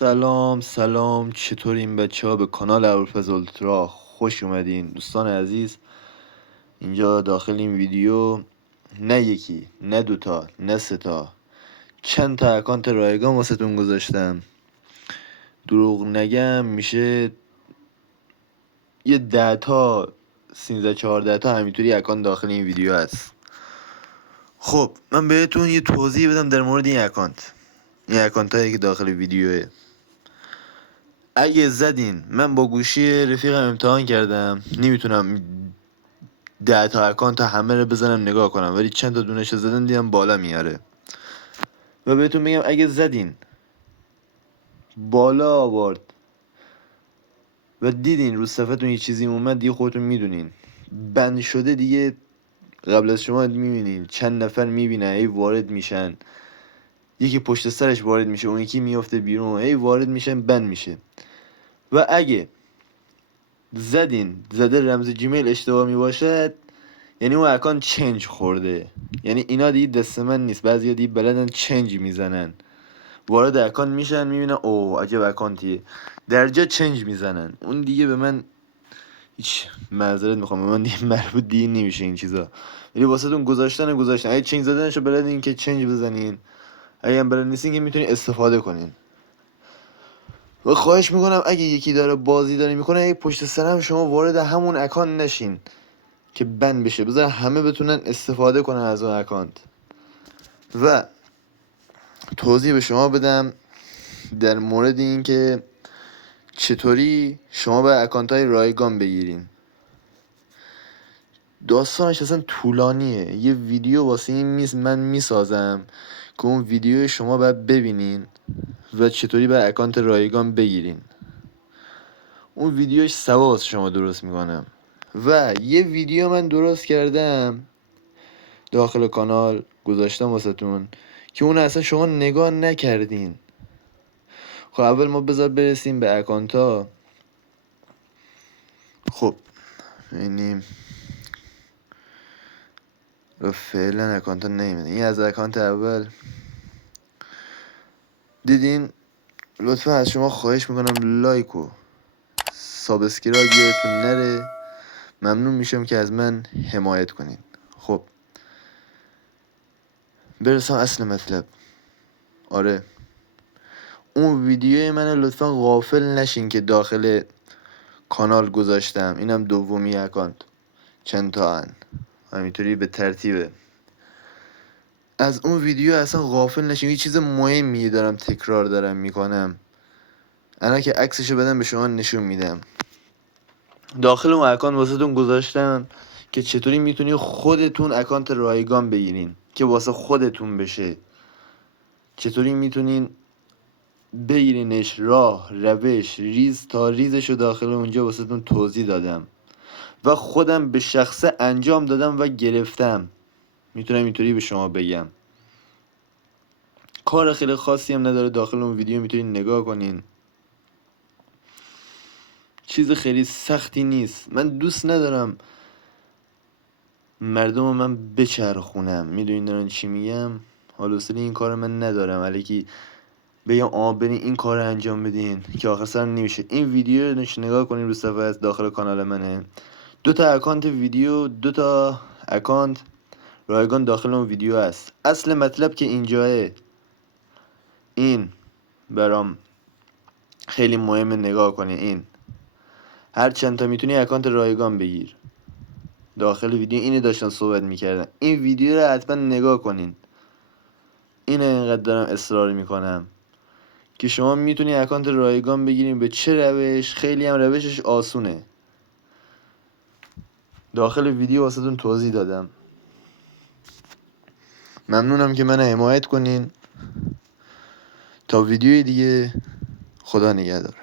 سلام چطورین بچه ها؟ به کانال ابوالفضل اولترا خوش اومدین دوستان عزیز. اینجا داخل این ویدیو نه یکی نه دوتا نه سه تا چند تا اکانت رایگان واسه تون گذاشتم. دروغ نگم میشه یه 10 تا 13-14 تا همینطوری اکانت داخل این ویدیو هست. خب من بهتون یه توضیح بدم در مورد این اکانت هایی که داخل ویدیوه. اگه زدین، من با گوشی رفیقم امتحان کردم، نمیتونم 10 تا اکانت همه رو بزنم نگاه کنم، ولی چند تا دونش زدن دیدم بالا میاره. و بهتون میگم اگه زدین بالا آورد و دیدین رو صفحتون یه چیزی اومد، دیگه خودتون میدونین بند شده دیگه. قبل از شما میبینین چند نفر میبینن ای وارد میشن، یکی پشت سرش وارد میشه، اون یکی میافته بیرون، ای وارد میشن بند میشه. و اگه زده رمز جیمیل اشتباه میباشد، یعنی اون اکانت چنج خورده. یعنی اینا دیگه دست من نیست، بعضیا دیگه بلدن چنج میزنن، وارد اکانت میشن میبینن اوه عجب اکانتیه، در جا چنج میزنن. اون دیگه به من هیچ معذرت میخوام، به من دیگه مربوط دیگه نمیشه این چیزا. یعنی واسه تون گذاشتن اگه چنج زدنشو بلدین که چنج بزنین، اگه هم بلد نیستین که میتونین استفاده کنین. و خواهش میکنم اگه یکی داره بازی میکنه، اگه پشت سرم شما وارد همون اکانت نشین که بند بشه، بذار همه بتونن استفاده کنن از اون اکانت. و توضیح به شما بدم در مورد این که چطوری شما به اکانت های رایگان بگیرین. داستانش اصلا طولانیه، یه ویدیو واسه این من میسازم که اون ویدیو شما باید ببینین و چطوری به اکانت رایگان بگیرین. اون ویدیوش سواس شما درست میکنم. و یه ویدیو من درست کردم داخل کانال گذاشتم واسه تون که اون اصلا شما نگاه نکردین. خب اول ما بذار برسیم به اکانت ها. خب ببینیم و فعلا اکانت ها نمیده. این از اکانت اول دیدین. لطفا از شما خواهش میکنم لایک و سابسکرایب یادتون نره، ممنون میشم که از من حمایت کنین. خب برسم اصل مطلب. آره اون ویدیوی من لطفا غافل نشین که داخل کانال گذاشتم. اینم دومی اکانت، چند تا هن همینطوری به ترتیبه. از اون ویدیو اصلا غافل نشین، یه چیز مهمیه دارم تکرار دارم میکنم. انا که عکسشو بدم به شما نشون میدم. داخل اون اکانت واسه تون گذاشتم که چطوری میتونی خودتون اکانت رایگان بگیرین که واسه خودتون بشه. چطوری میتونین بگیرینش، راه روش ریز تا ریزشو داخل اونجا واسه تون توضیح دادم و خودم به شخصه انجام دادم و گرفتم. میتونم اینطوری به شما بگم. کار خیلی خاصی هم نداره، داخل اون ویدیو میتونین نگاه کنین، چیز خیلی سختی نیست. من دوست ندارم مردم من بچرخونم، میدونین دارن چی میگم. حالا اصلا این کار من ندارم الکی بگم برین این کار انجام بدین که آخر سر نمیشه. این ویدیو رو نگاه کنین، رو صفحه از داخل کانال منه، 2 تا اکانت ویدیو، 2 تا اکانت رایگان داخل اون ویدیو هست. اصل مطلب که اینجاه، این برام خیلی مهمه نگاه کنی. این هر چند تا میتونی اکانت رایگان بگیر. داخل ویدیو اینو داشتن صحبت میکردن، این ویدیو رو حتما نگاه کنین. اینو اینقدر دارم اصرار میکنم که شما میتونی اکانت رایگان بگیرین. به چه روش؟ خیلی هم روشش آسونه، داخل ویدیو واسهتون توضیح دادم. ممنونم که من حمایت کنین. تا ویدیوی دیگه، خدا نگهدار.